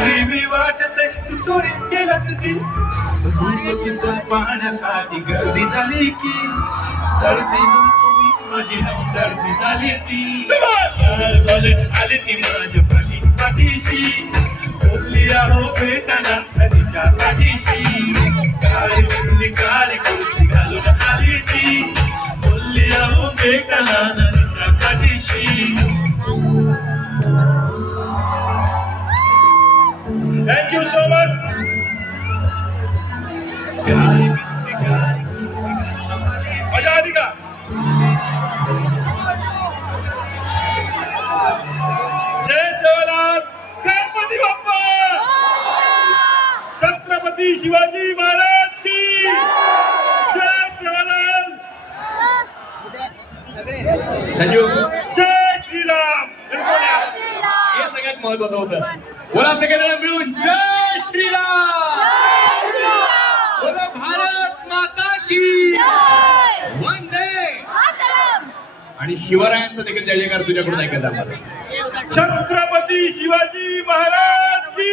प्रेमी वाटत तू चोरी केलास ती रूप तिचं पाहण्यासाठी गर्दी झाली की दर्दी तुम्ही माझी हमदर्दी झाली ती आली ती माझ्या पाठीशी बोलली आहो भेटाना नदीच्या पाठीशी काळी कुर्ती घालून आली ती बोलली आहो भेटाना नदीच्या पाठीशी. Thank you so much. मजा आली का? जय सेवालाल गणपती बाप्पा छत्रपती शिवाजी महाराज की जय सेवालाल संजू जय श्रीराम. हे सगळ्यात महत्वाचं होतं. बोला सगळ्यांना मिळून जय श्रीराम. बोला भारत माता की वंदे आणि शिवरायांचं देखील जय जयकार तुझ्याकडून ऐकायला. छत्रपती शिवाजी महाराज की